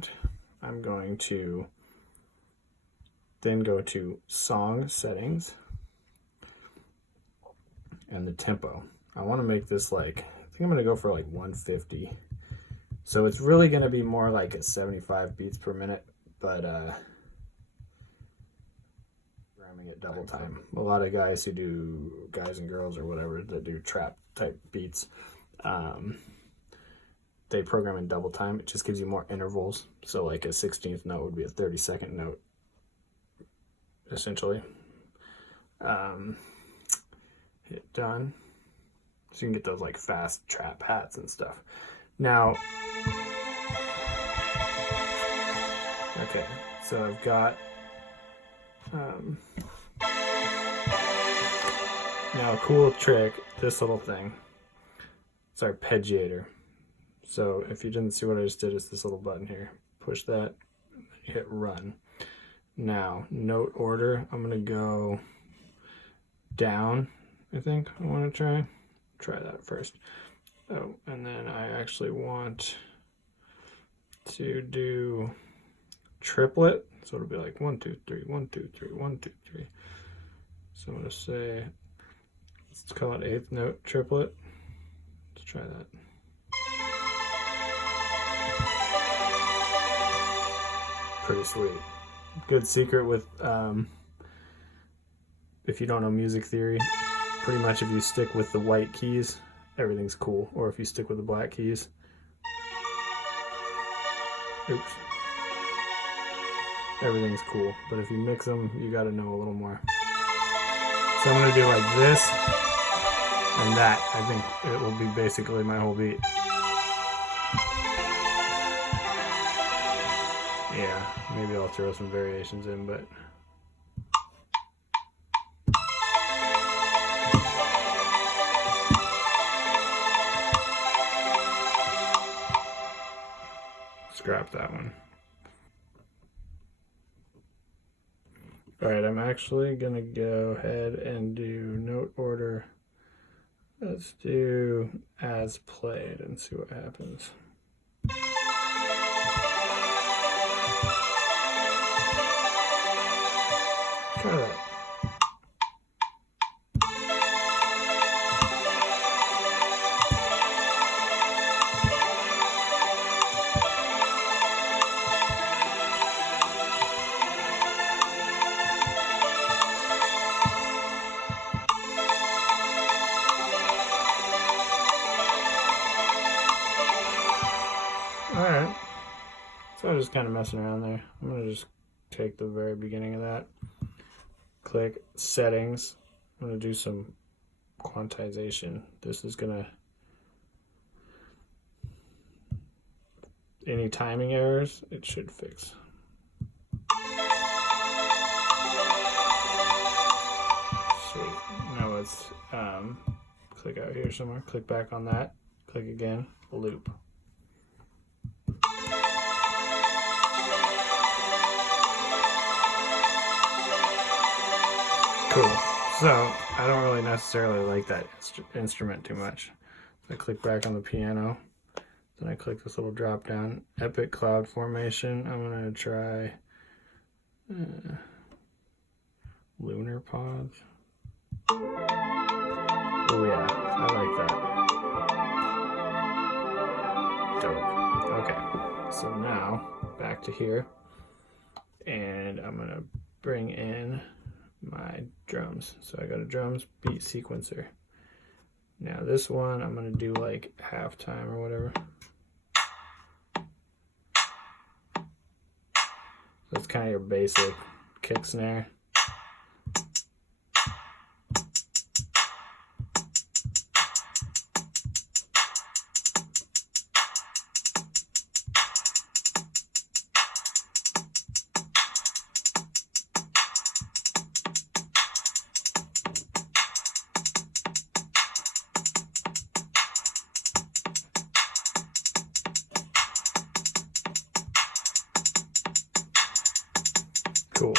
and I'm going to then go to song settings and the tempo. I want to make this like, I think I'm going to go for like 150. So it's really going to be more like a 75 beats per minute, but programming at double time. A lot of guys who do, guys and girls or whatever, that do trap type beats, they program in double time. It just gives you more intervals. So like a 16th note would be a 30-second note, essentially. Hit done. So you can get those like fast trap hats and stuff. Now, okay, so I've got, now a cool trick, this little thing, it's arpeggiator. So if you didn't see what I just did, it's this little button here. Push that, hit run. Now, note order, I'm gonna go down, I think I wanna try that first. Oh, and then I actually want to do triplet. So it'll be like 1, 2, 3, 1, 2, 3, 1, 2, 3. So I'm gonna say, let's call it 8th note triplet. Let's try that. Pretty sweet. Good secret with, if you don't know music theory, pretty much if you stick with the white keys, everything's cool. Or if you stick with the black keys, oops, everything's cool. But if you mix them, you got to know a little more. So I'm going to do like this and that. I think it will be basically my whole beat. Yeah, maybe I'll throw some variations in, but scrap that one. Alright, I'm actually gonna go ahead and do note order. Let's do as played and see what happens. Try that. Alright, so I'm just kind of messing around there. I'm going to just take the very beginning of that, click settings. I'm going to do some quantization. This is going to, any timing errors, it should fix. Sweet. Now let's click out here somewhere, click back on that, click again, loop. Cool. So I don't really necessarily like that instrument too much. So I click back on the piano. Then I click this little drop down. Epic cloud formation. I'm going to try lunar pods. Oh yeah, I like that. Dope. Okay, so now back to here. And I'm going to bring in my drums. So I got a drums beat sequencer. Now this one I'm gonna do like halftime or whatever. So it's kind of your basic kick snare. Cool.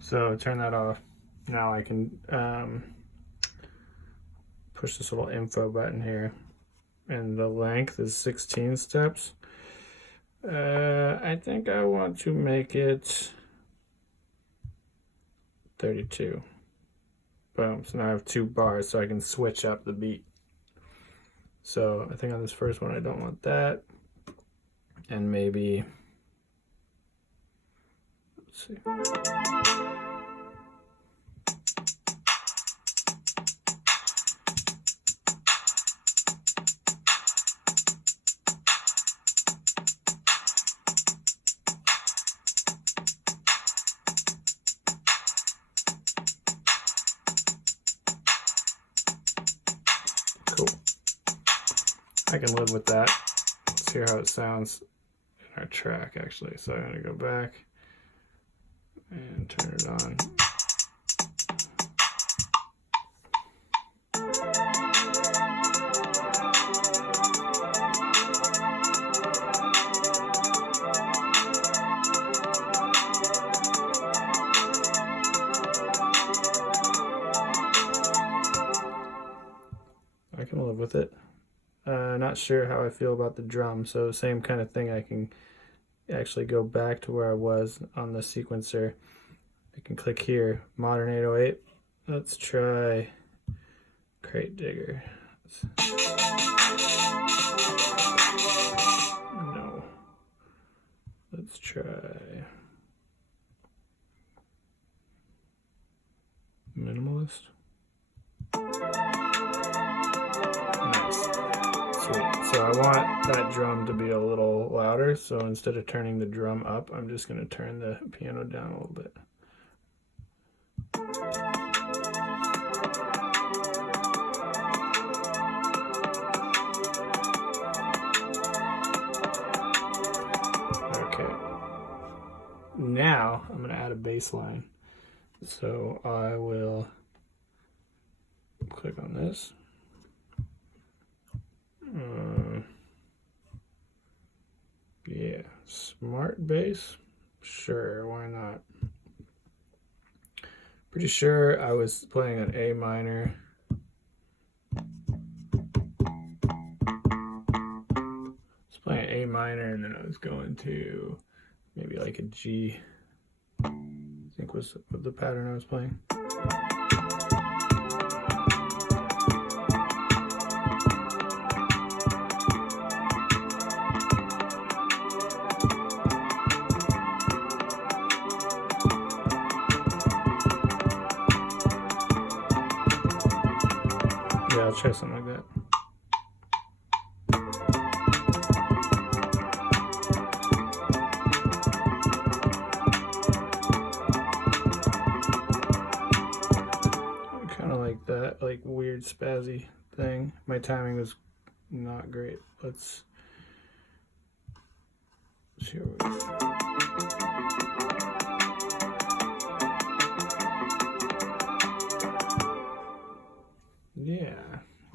So turn that off. Now I can push this little info button here, and the length is 16 steps. I think I want to make it 32. Boom. So now I have 2 bars, so I can switch up the beat. So I think on this first one I don't want that. And maybe, let's see. Cool. I can live with that. Let's hear how it sounds in our track, actually. So I'm going to go back and turn it on. I can live with it. Not sure how I feel about the drum, so same kind of thing. I can actually go back to where I was on the sequencer. I can click here, Modern 808. Let's try Crate Digger. No. Let's try Minimalist. So I want that drum to be a little louder, so instead of turning the drum up, I'm just going to turn the piano down a little bit. Okay. Now I'm going to add a bass line. So I will click on this. Yeah, smart bass. Sure, why not? Pretty sure I was playing an A minor. I was playing A minor and then I was going to maybe like a G. I think was the pattern I was playing. Yeah, I'll try something like that. Kind of like that, like weird spazzy thing. My timing was not great. Let's see what we got. Yeah,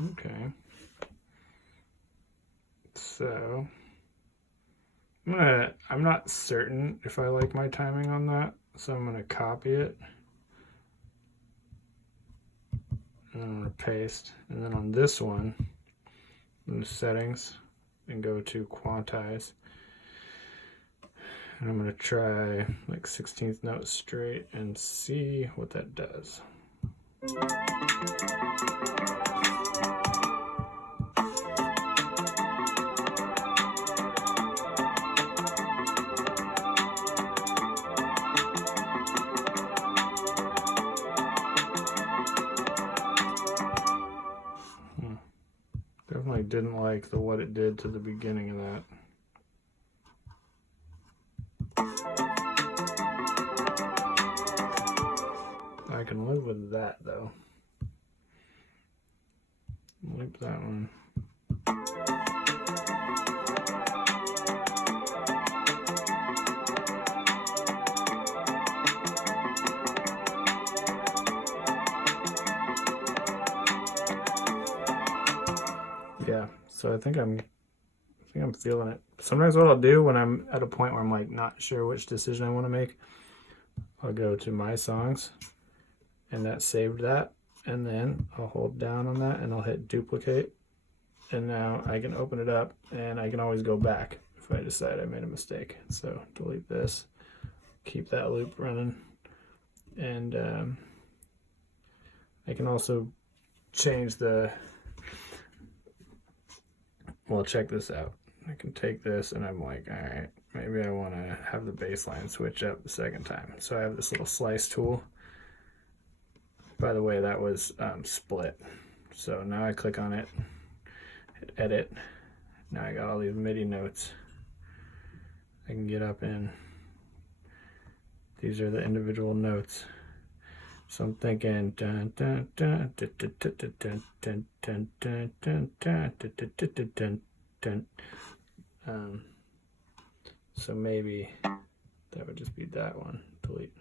okay. So I'm not certain if I like my timing on that, so I'm gonna copy it and then I'm gonna paste, and then on this one in the settings and go to quantize, and I'm gonna try like 16th note straight and see what that does. Definitely didn't like what it did to the beginning of that. I can live with that though. Loop that one. Yeah, so I think I'm feeling it. Sometimes what I'll do when I'm at a point where I'm like not sure which decision I want to make, I'll go to my songs and that saved that, and then I'll hold down on that and I'll hit duplicate, and now I can open it up and I can always go back if if I decide I made a mistake. So delete this, keep that loop running, and I can also change the, well, check this out. I can take this and I'm like, all right, maybe I want to have the baseline switch up the second time. So I have this little slice tool. By the way, that was split. So now I click on it, hit edit. Now I got all these MIDI notes. I can get up in, these are the individual notes. So I'm thinking dun dun dun dun dun dun dun dun dun dun dun dun dun dun. So maybe that would just be that one. Delete.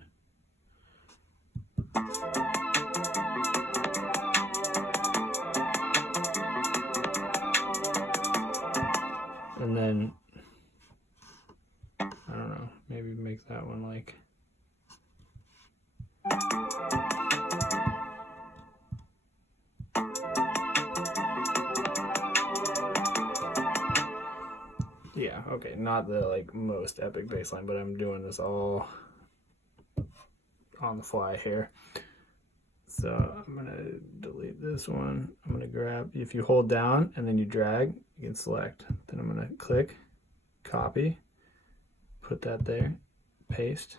And then I don't know, maybe make that one like yeah, okay, not the like most epic bass line, but I'm doing this all on the fly here. So I'm gonna delete this one. I'm gonna grab, if you hold down and then you drag, you can select. Then I'm gonna click, copy, put that there, paste.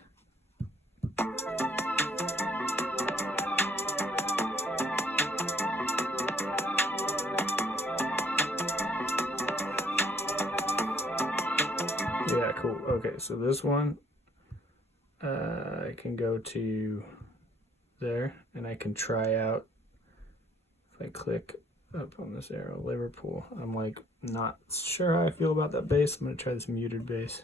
Yeah, cool. Okay, so this one, I can go to there and I can try out. If I click up on this arrow, Liverpool, I'm like not sure how I feel about that bass. I'm gonna try this muted bass.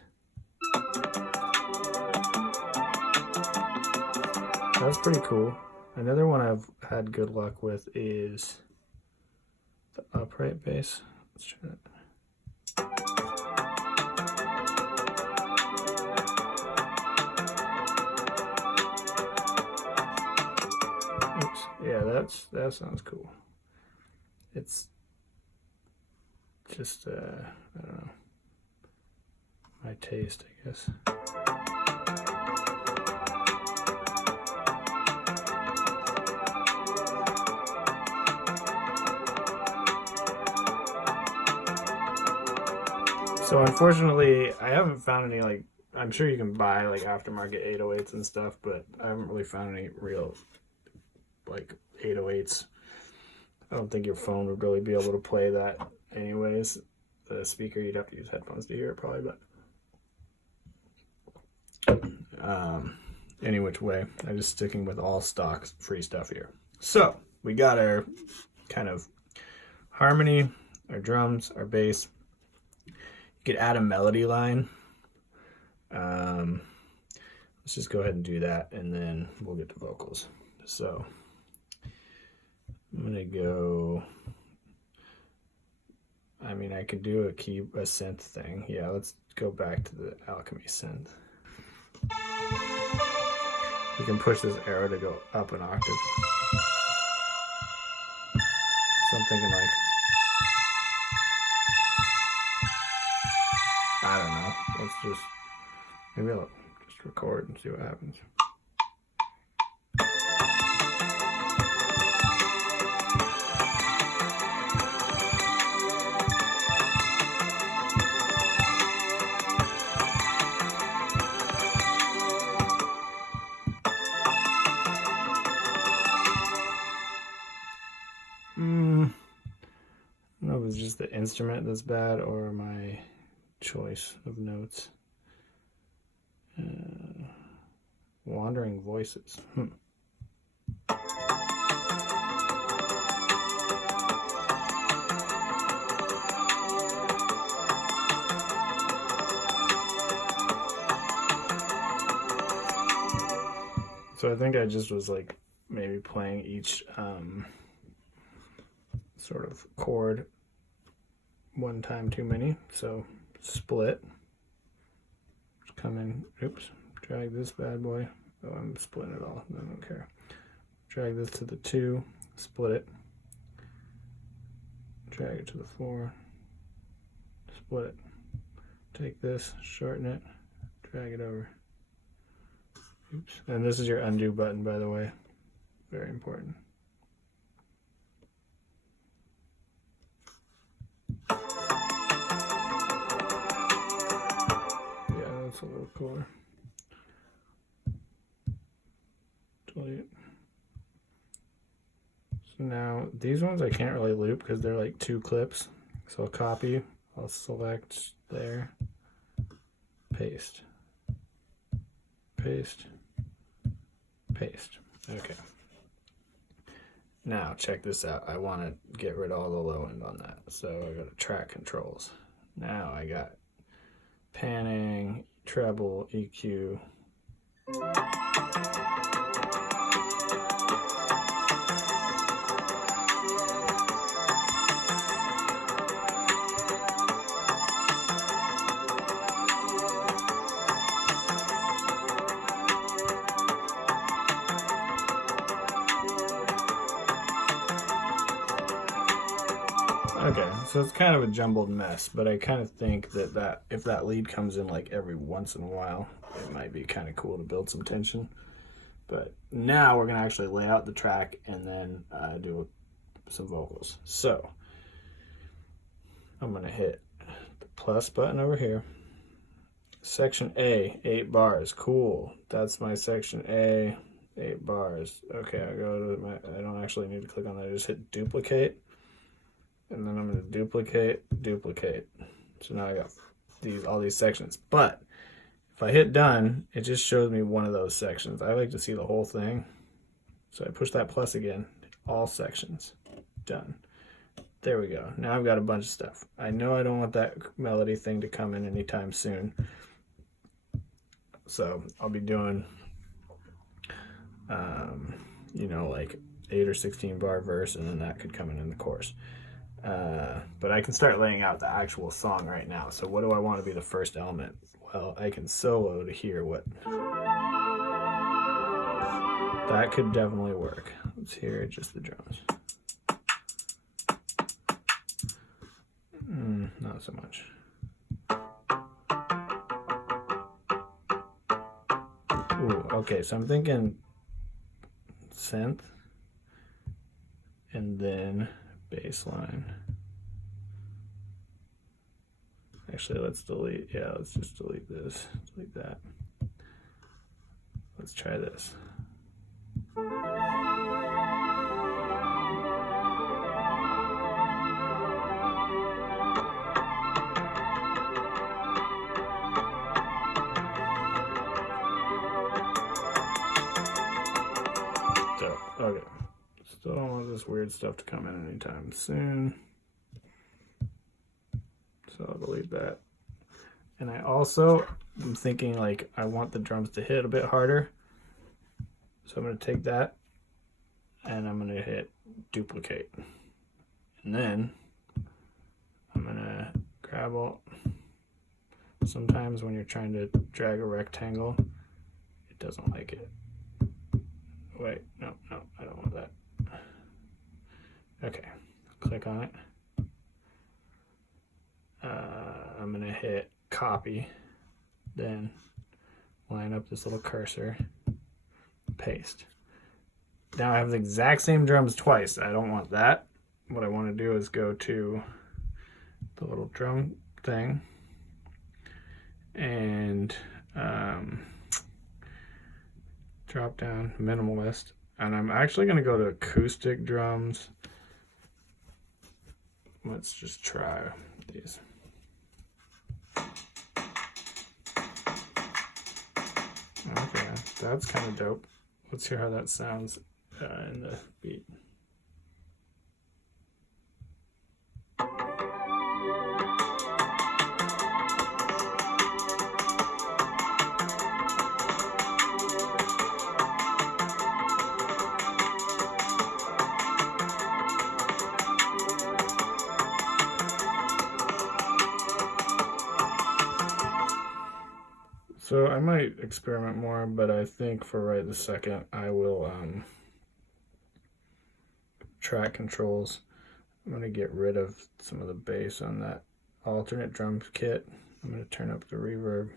That's pretty cool. Another one I've had good luck with is the upright bass. Let's try that. Oops. Yeah, that sounds cool. It's just I don't know, my taste, I guess. So unfortunately, I haven't found any, like, I'm sure you can buy like aftermarket 808s and stuff, but I haven't really found any real like 808s. I don't think your phone would really be able to play that anyways. The speaker, you'd have to use headphones to hear it probably, but any which way, I'm just sticking with all stock free stuff here. So we got our kind of harmony, our drums, our bass. You could add a melody line. Let's just go ahead and do that, and then we'll get to vocals. So I'm gonna go, I mean, I could do a synth thing. Yeah, let's go back to the Alchemy synth. You can push this arrow to go up an octave. So I'm thinking like, I don't know, let's just, maybe I'll just record and see what happens. I don't know if it's just the instrument that's bad or my choice of notes. Wandering voices. So I think I just was like maybe playing each sort of chord one time too many. So split. Just come in, oops, drag this bad boy. Oh, I'm splitting it all, I don't care. Drag this to the 2, split it. Drag it to the 4, split it. take this, shorten it, drag it over. Oops. And this is your undo button, by the way. Very important. Yeah, that's a little cooler. Delete. So now these ones I can't really loop because they're like 2 clips. So I'll copy, I'll select there, paste, paste, paste. Okay. Now check this out. I want to get rid of all the low end on that. So I go to track controls. Now I got panning, treble, EQ. Okay, so it's kind of a jumbled mess, but I kind of think that if that lead comes in like every once in a while, it might be kind of cool to build some tension. But now we're going to actually lay out the track and then do some vocals. So I'm going to hit the plus button over here. Section A, 8 bars. Cool. That's my section A, 8 bars. Okay, I go to my, I don't actually need to click on that. I just hit duplicate. And then I'm going to duplicate, duplicate. So now I got all these sections. But if I hit done, it just shows me one of those sections. I like to see the whole thing. So I push that plus again, all sections, done. There we go. Now I've got a bunch of stuff. I know I don't want that melody thing to come in anytime soon. So I'll be doing, you know, like 8 or 16 bar verse, and then that could come in the chorus. But I can start laying out the actual song right now. So what do I want to be the first element? Well, I can solo to hear what. That could definitely work. Let's hear just the drums. Not so much. Ooh, okay, so I'm thinking synth and then bass line. Actually, let's delete. Yeah, let's just delete this. Delete that. Let's try this. So, okay. Still don't want this weird stuff to come in anytime soon. So I'll delete that. And I also am thinking like I want the drums to hit a bit harder. So I'm going to take that and I'm going to hit duplicate. And then I'm going to grab all. Sometimes when you're trying to drag a rectangle, it doesn't like it. Wait, no, I don't want that. Okay, click on it. I'm going to hit copy, then line up this little cursor, paste. Now I have the exact same drums twice. I don't want that. What I want to do is go to the little drum thing and drop down minimalist, and I'm actually going to go to acoustic drums. Let's just try these. Okay, that's kind of dope. Let's hear how that sounds in the beat. So I might experiment more, but I think for right this second, I will track controls. I'm going to get rid of some of the bass on that alternate drum kit. I'm going to turn up the reverb.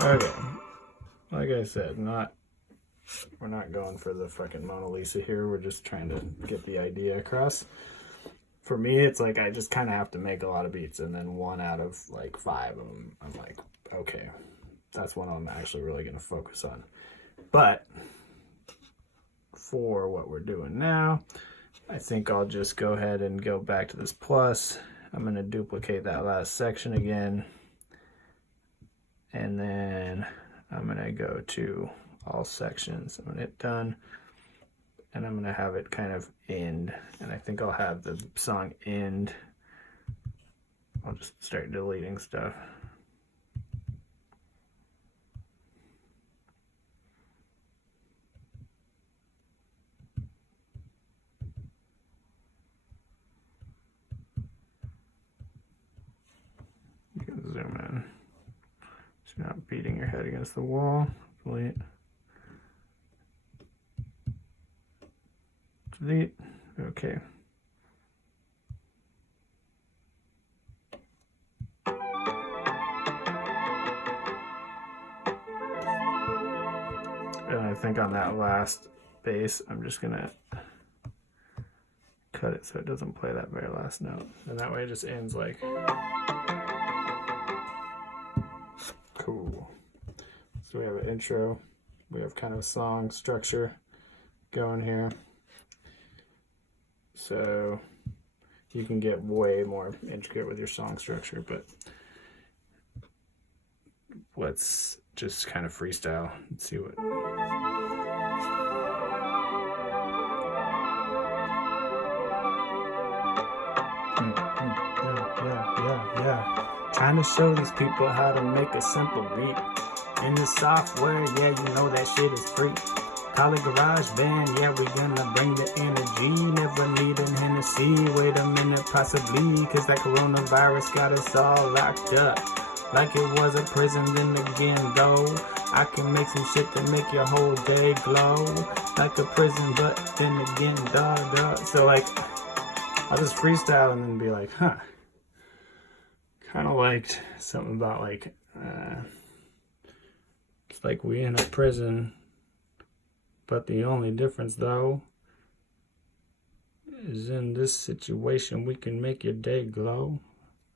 Okay, like I said, we're not going for the fucking Mona Lisa here. We're just trying to get the idea across. For me, it's like I just kind of have to make a lot of beats, and then 1 out of like 5 of them, I'm like, okay, that's one I'm actually really going to focus on. But for what we're doing now, I think I'll just go ahead and go back to this plus. I'm going to duplicate that last section again. And then I'm going to go to all sections. I'm going to hit done. And I'm going to have it kind of end. And I think I'll have the song end. I'll just start deleting stuff. You can zoom in. So you're not beating your head against the wall. Delete. Delete. Okay. And I think on that last bass, I'm just gonna cut it so it doesn't play that very last note. And that way it just ends like. Cool. So we have an intro. We have kind of a song structure going here. So you can get way more intricate with your song structure, but let's just kind of freestyle and see what. Yeah. Trying to show these people how to make a simple beat. In the software, yeah, you know that shit is free. Call it GarageBand, yeah, we gonna bring the energy. Never need an Hennessy, wait a minute, possibly. Cause that coronavirus got us all locked up. Like it was a prison, then again, though. I can make some shit to make your whole day glow. Like a prison, but then again, duh. So like, I'll just freestyle and then be like, huh. Kind of liked something about like, it's like we in a prison, but the only difference though is in this situation we can make your day glow.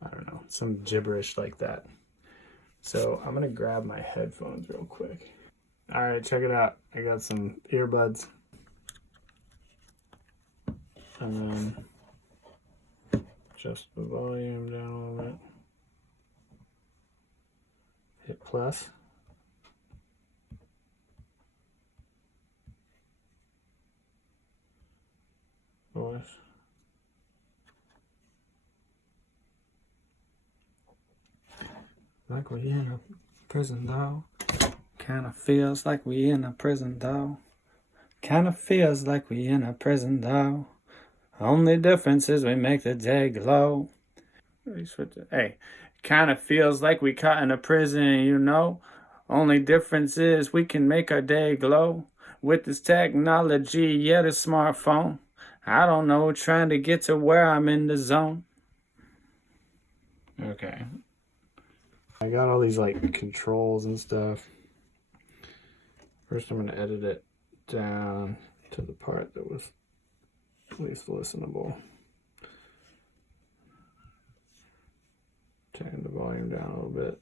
I don't know, some gibberish like that. So I'm gonna grab my headphones real quick. All right, check it out. I got some earbuds, and then adjust the volume down a little bit. Hit plus. Voice. Like we in a prison though. Kinda feels like we in a prison though. Kinda feels like we in a prison though. Only difference is we make the day glow. Hey, kinda feels like we caught in a prison, you know. Only difference is we can make our day glow. With this technology, yeah, the smartphone. I don't know, trying to get to where I'm in the zone. Okay. I got all these like controls and stuff. First I'm gonna edit it down to the part that was least listenable. Turn the volume down a little bit.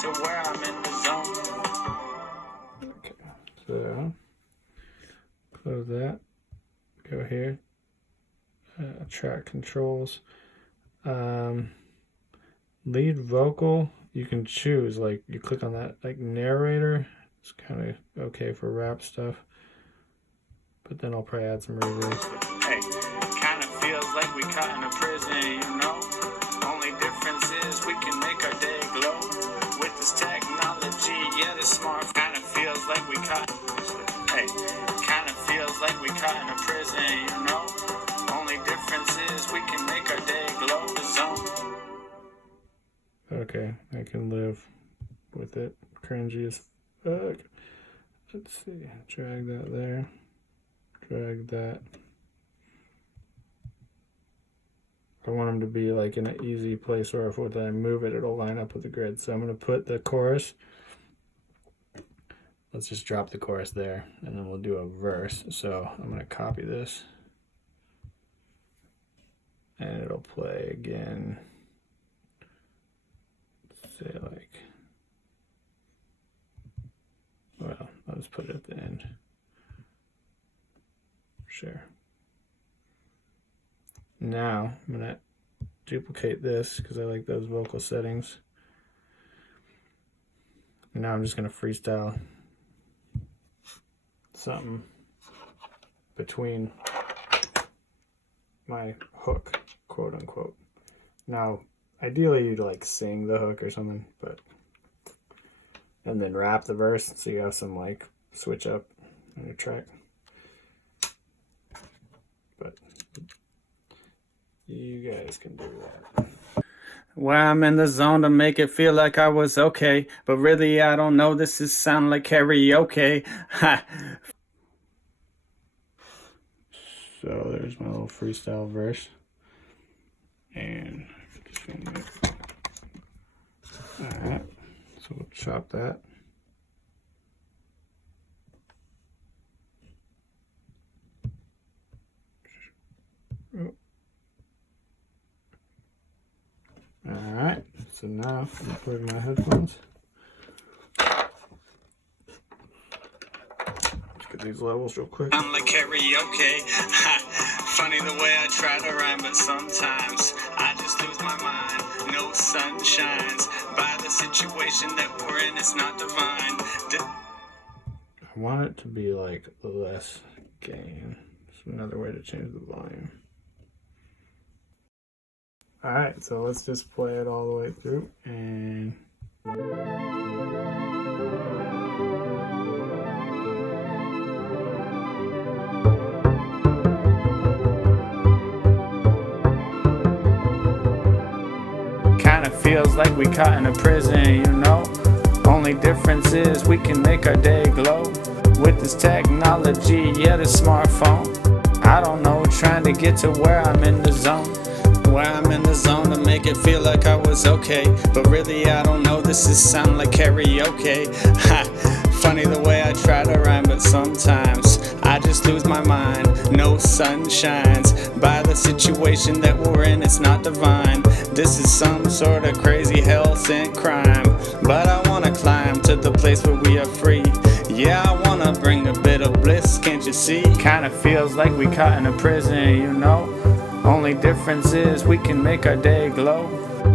To where I'm in the zone. Okay, so close that. Go here. Track controls. Lead vocal. You can choose. Like you click on that. Like narrator. It's kind of okay for rap stuff. But then I'll probably add some reverb. Hey, kind of feels like we we caught in a prison, you know. Only difference is we can make our day glow. With this technology, yeah, this smart kinda feels like we caught. Hey, kinda feels like we caught in a prison, you know. Only difference is we can make our day glow. The zone. Okay, I can live with it. Cringy as fuck. Let's see. Drag that there. Drag that. I want them to be like in an easy place where if I move it, it'll line up with the grid. So I'm going to put the chorus. Let's just drop the chorus there, and then we'll do a verse. So I'm going to copy this, and it'll play again. Say like, well, I'll just put it at the end. Sure. Now I'm going to duplicate this because I like those vocal settings. And now I'm just going to freestyle something between my hook, quote unquote. Now, ideally you'd like sing the hook or something, but and then rap the verse so you have some like switch up on your track. But you guys can do that. Well, I'm in the zone to make it feel like I was okay, but really I don't know, this is sound like karaoke. Ha. So there's my little freestyle verse. And alright, so we'll chop that. Oh. Alright, so now I'm putting my headphones. Let's get these levels real quick. I'm like karaoke. Funny the way I try to rhyme, but sometimes I just lose my mind. No sun shines by the situation that we're in, it's not divine. I want it to be like less gain. It's another way to change the volume. Alright, so let's just play it all the way through and kinda feels like we caught in a prison, you know. Only difference is we can make our day glow. With this technology, yeah, the smartphone. I don't know, trying to get to where I'm in the zone. Where I'm in the zone to make it feel like I was okay, but really I don't know, this is sound like karaoke. Ha. Funny the way I try to rhyme, but sometimes I just lose my mind. No sun shines by the situation that we're in, it's not divine. This is some sort of crazy hell sent crime, but I wanna climb to the place where we are free. Yeah, I wanna bring a bit of bliss, can't you see? Kinda feels like we caught in a prison, you know. Only difference is we can make our day glow.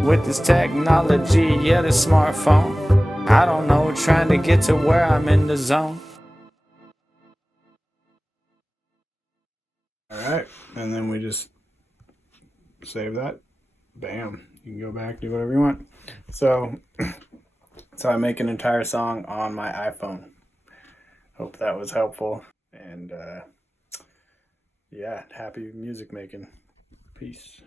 With this technology, yeah, the smartphone. I don't know, trying to get to where I'm in the zone. Alright, and then we just save that. Bam. You can go back, do whatever you want. So I make an entire song on my iPhone. Hope that was helpful. And yeah, happy music making. Peace.